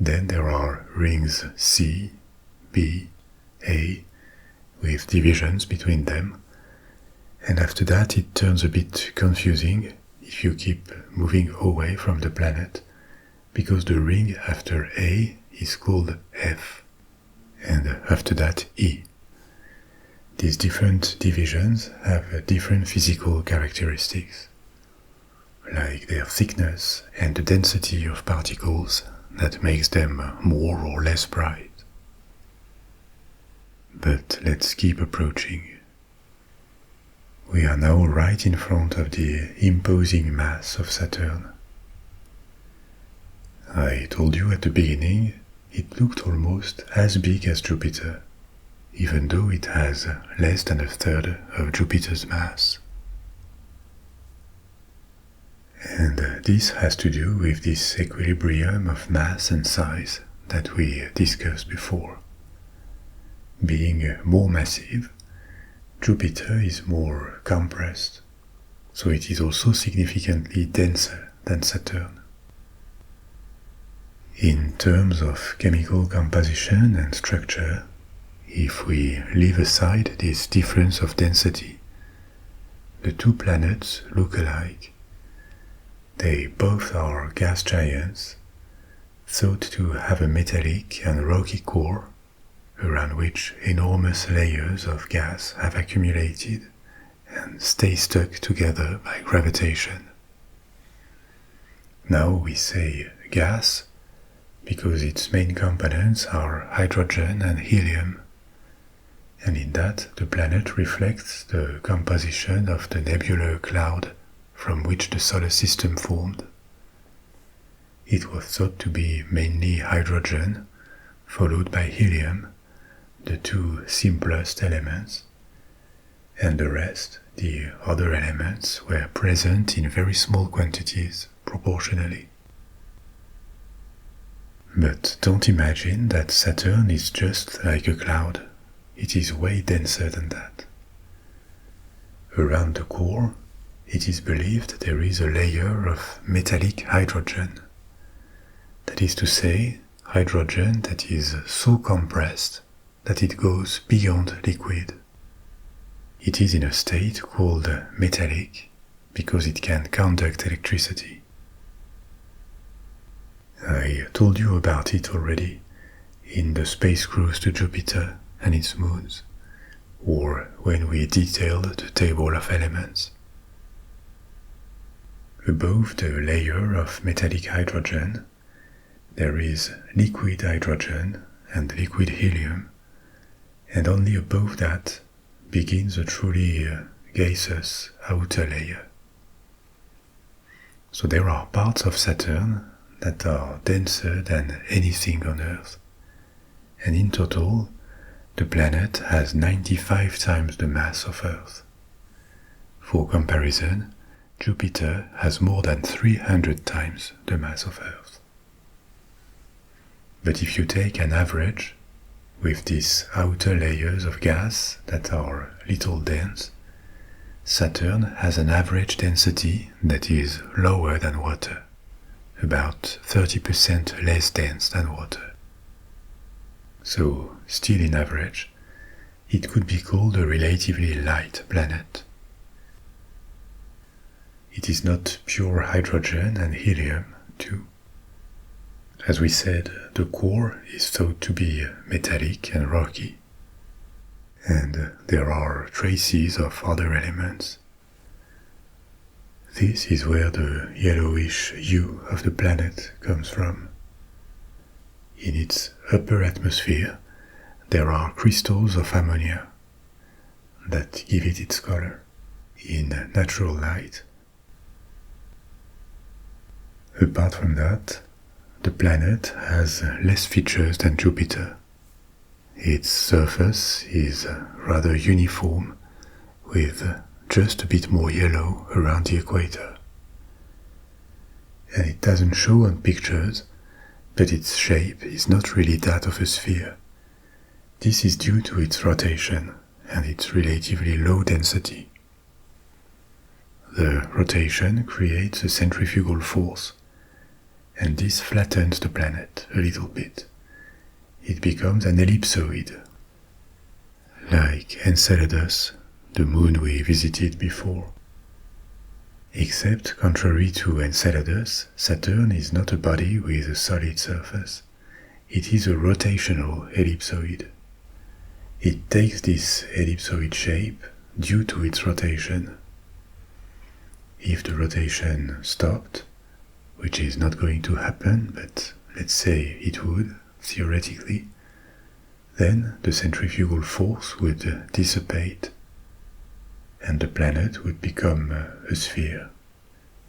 Then there are rings C, B, A, with divisions between them, and after that it turns a bit confusing if you keep moving away from the planet, because the ring after A is called F, and after that E. These different divisions have different physical characteristics, like their thickness and the density of particles that makes them more or less bright. But let's keep approaching. We are now right in front of the imposing mass of Saturn. I told you at the beginning it looked almost as big as Jupiter. even though it has less than a third of Jupiter's mass. And this has to do with this equilibrium of mass and size that we discussed before. Being more massive, Jupiter is more compressed, so it is also significantly denser than Saturn. In terms of chemical composition and structure, if we leave aside this difference of density, the two planets look alike. They both are gas giants, thought to have a metallic and rocky core, around which enormous layers of gas have accumulated and stay stuck together by gravitation. Now we say gas because its main components are hydrogen and helium, and in that the planet reflects the composition of the nebular cloud from which the solar system formed. It was thought to be mainly hydrogen, followed by helium, the two simplest elements, and the rest, the other elements, were present in very small quantities proportionally. But don't imagine that Saturn is just like a cloud. It is way denser than that. Around the core, it is believed there is a layer of metallic hydrogen. That is to say, hydrogen that is so compressed that it goes beyond liquid. It is in a state called metallic because it can conduct electricity. I told you about it already in the space cruise to Jupiter and its moons, or when we detailed the table of elements. Above the layer of metallic hydrogen, there is liquid hydrogen and liquid helium, and only above that begins a truly gaseous outer layer. So there are parts of Saturn that are denser than anything on Earth, and in total, the planet has 95 times the mass of Earth. For comparison, Jupiter has more than 300 times the mass of Earth. But if you take an average, with these outer layers of gas that are little dense, Saturn has an average density that is lower than water, about 30% less dense than water. So, still in average, it could be called a relatively light planet. It is not pure hydrogen and helium, too. As we said, the core is thought to be metallic and rocky, and there are traces of other elements. This is where the yellowish hue of the planet comes from. In its upper atmosphere, there are crystals of ammonia that give it its color in natural light. Apart from that, the planet has less features than Jupiter. Its surface is rather uniform, with just a bit more yellow around the equator. And it doesn't show on pictures, but its shape is not really that of a sphere. This is due to its rotation and its relatively low density. The rotation creates a centrifugal force, and this flattens the planet a little bit. It becomes an ellipsoid, like Enceladus, the moon we visited before. Except, contrary to Enceladus, Saturn is not a body with a solid surface. It is a rotational ellipsoid. It takes this ellipsoid shape due to its rotation. If the rotation stopped, which is not going to happen, but let's say it would, theoretically, then the centrifugal force would dissipate, and the planet would become a sphere,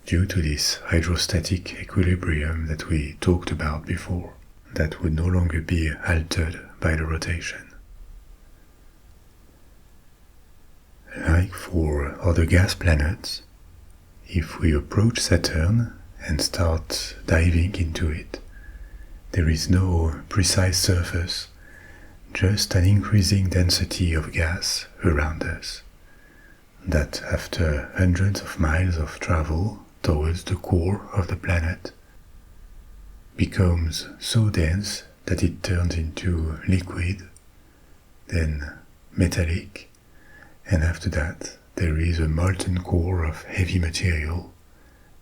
due to this hydrostatic equilibrium that we talked about before, that would no longer be altered by the rotation. Like for other gas planets, if we approach Saturn and start diving into it, there is no precise surface, just an increasing density of gas around us, that after hundreds of miles of travel towards the core of the planet, becomes so dense that it turns into liquid, then metallic, and after that there is a molten core of heavy material,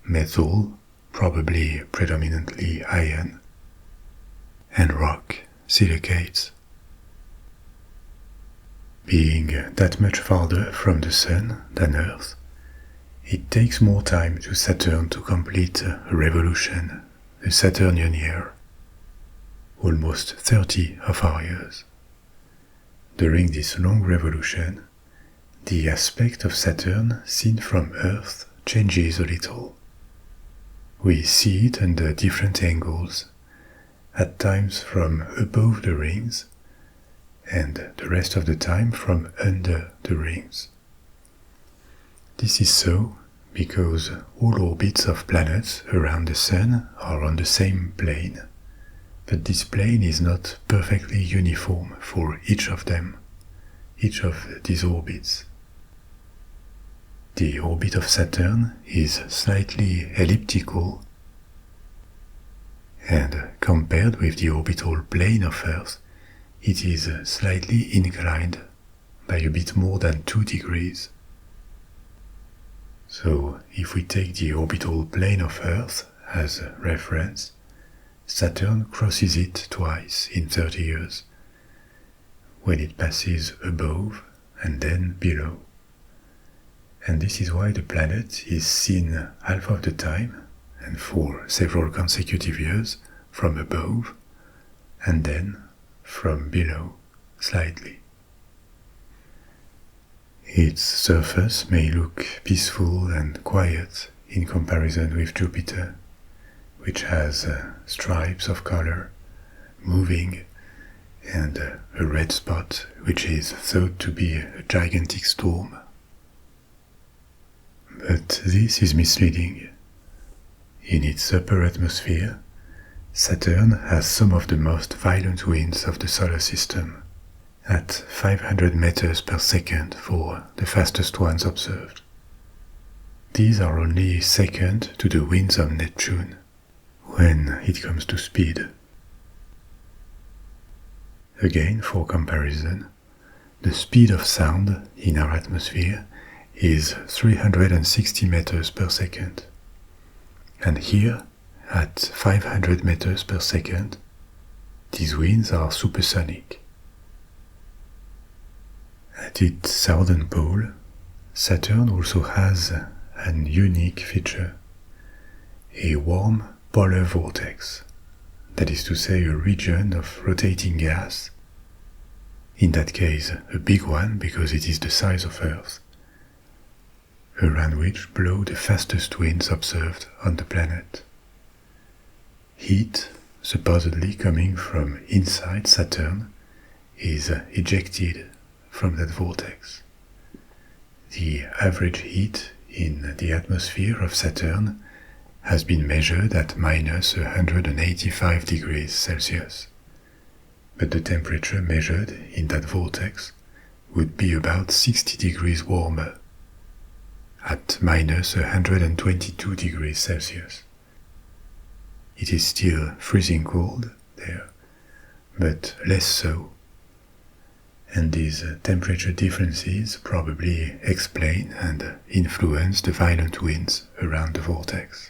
metal, probably predominantly iron, and rock, silicates. Being that much farther from the Sun than Earth, it takes more time to Saturn to complete a revolution, the Saturnian year, almost 30 of our years. During this long revolution, the aspect of Saturn seen from Earth changes a little. We see it under different angles, at times from above the rings, and the rest of the time from under the rings. This is so because all orbits of planets around the Sun are on the same plane, but this plane is not perfectly uniform for each of them, each of these orbits. The orbit of Saturn is slightly elliptical, and compared with the orbital plane of Earth, it is slightly inclined by a bit more than 2 degrees. So, if we take the orbital plane of Earth as a reference, Saturn crosses it twice in 30 years, when it passes above and then below. And this is why the planet is seen half of the time, and for several consecutive years, from above, and then from below, slightly. Its surface may look peaceful and quiet in comparison with Jupiter, which has stripes of color, moving, and a red spot which is thought to be a gigantic storm. But this is misleading. In its upper atmosphere, Saturn has some of the most violent winds of the solar system, at 500 meters per second for the fastest ones observed. These are only second to the winds of Neptune, when it comes to speed. Again, for comparison, the speed of sound in our atmosphere is 360 meters per second. And here, at 500 meters per second, these winds are supersonic. At its southern pole, Saturn also has an unique feature, a warm polar vortex, that is to say a region of rotating gas, in that case a big one because it is the size of Earth, around which blow the fastest winds observed on the planet. Heat, supposedly coming from inside Saturn, is ejected from that vortex. The average heat in the atmosphere of Saturn has been measured at minus 185 degrees Celsius, but the temperature measured in that vortex would be about 60 degrees warmer, at minus 122 degrees Celsius. It is still freezing cold there, but less so, and these temperature differences probably explain and influence the violent winds around the vortex.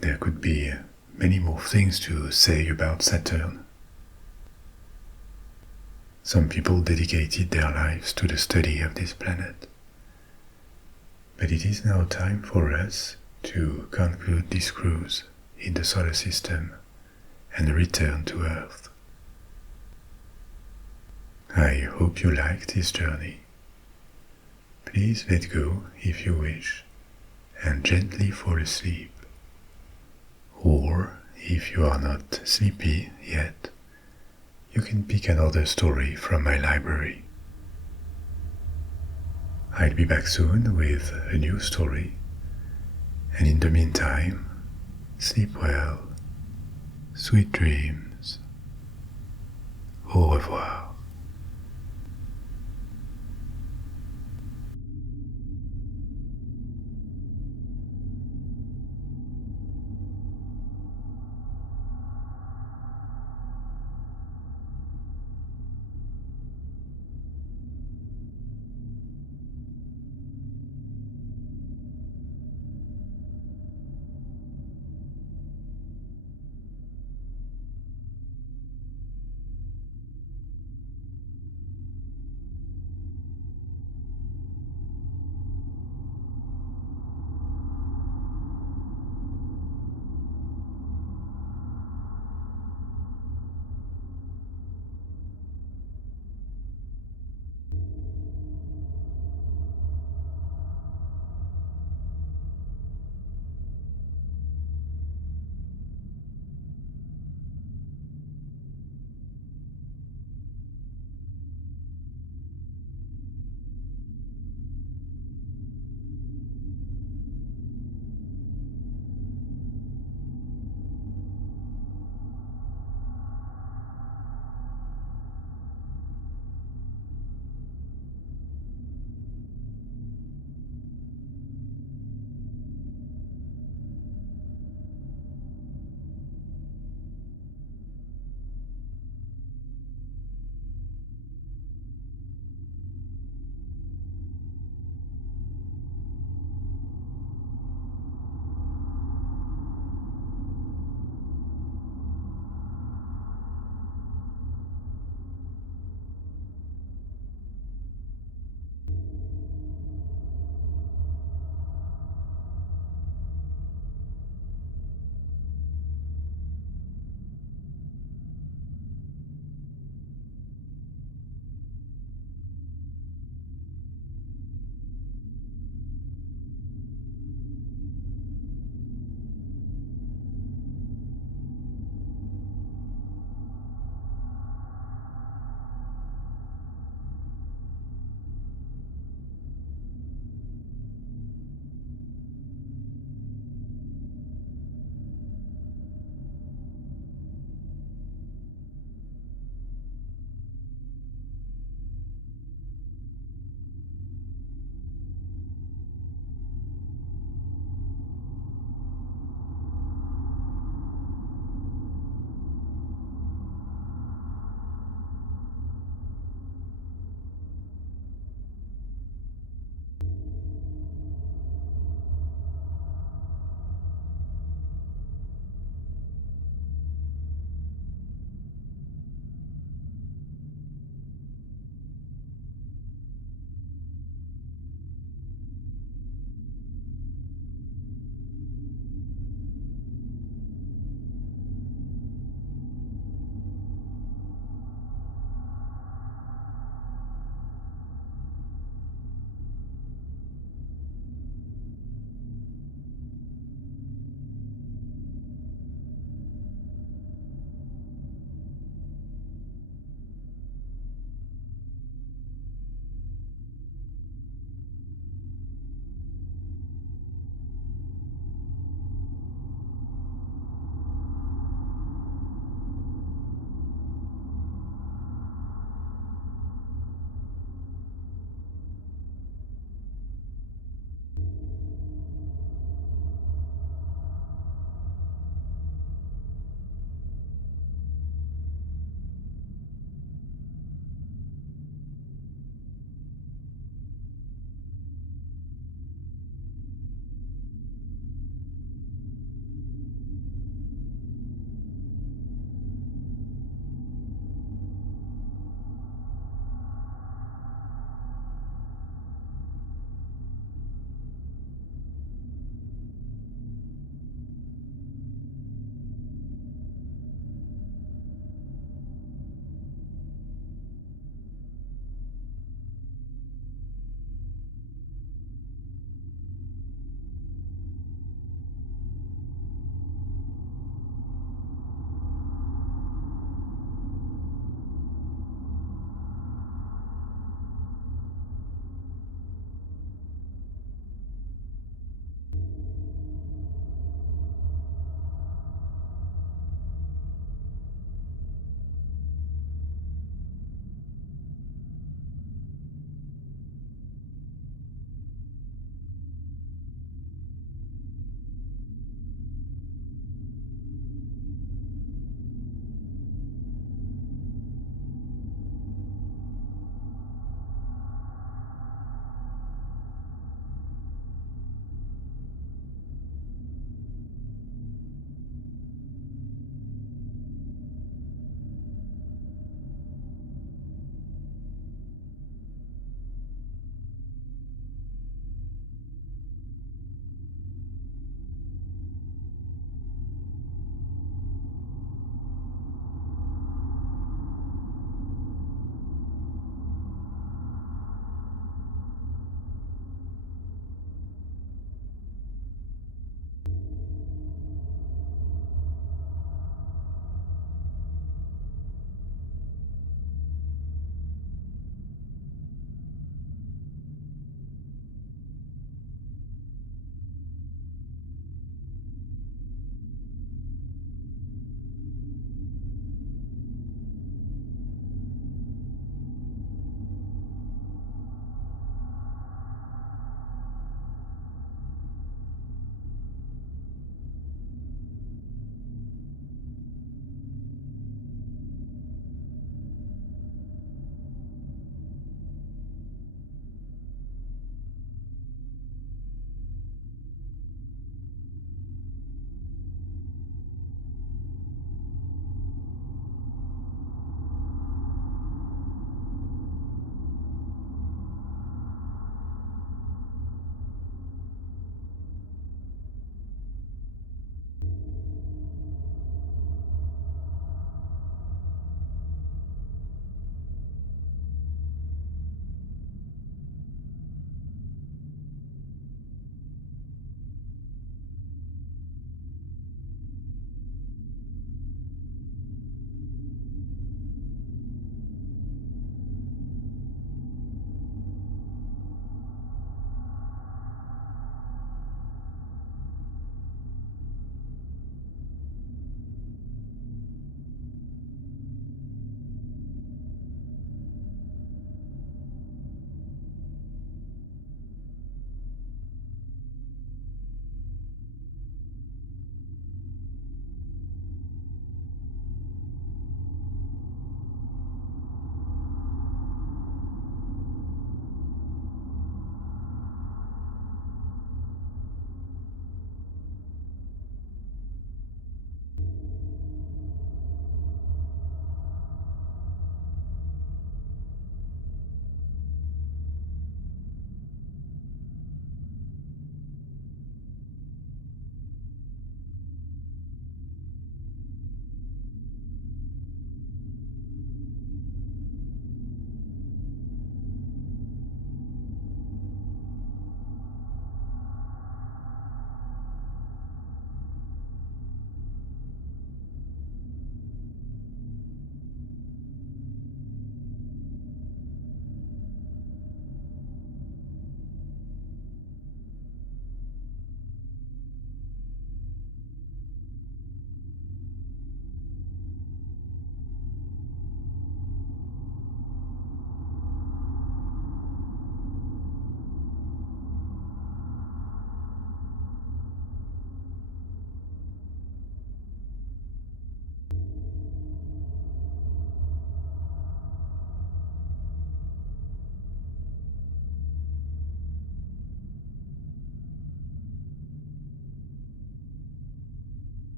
There could be many more things to say about Saturn. Some people dedicated their lives to the study of this planet. But it is now time for us to conclude this cruise in the solar system and return to Earth. I hope you liked this journey. Please let go if you wish and gently fall asleep. Or, if you are not sleepy yet, you can pick another story from my library. I'll be back soon with a new story, and in the meantime, sleep well, sweet dreams, au revoir.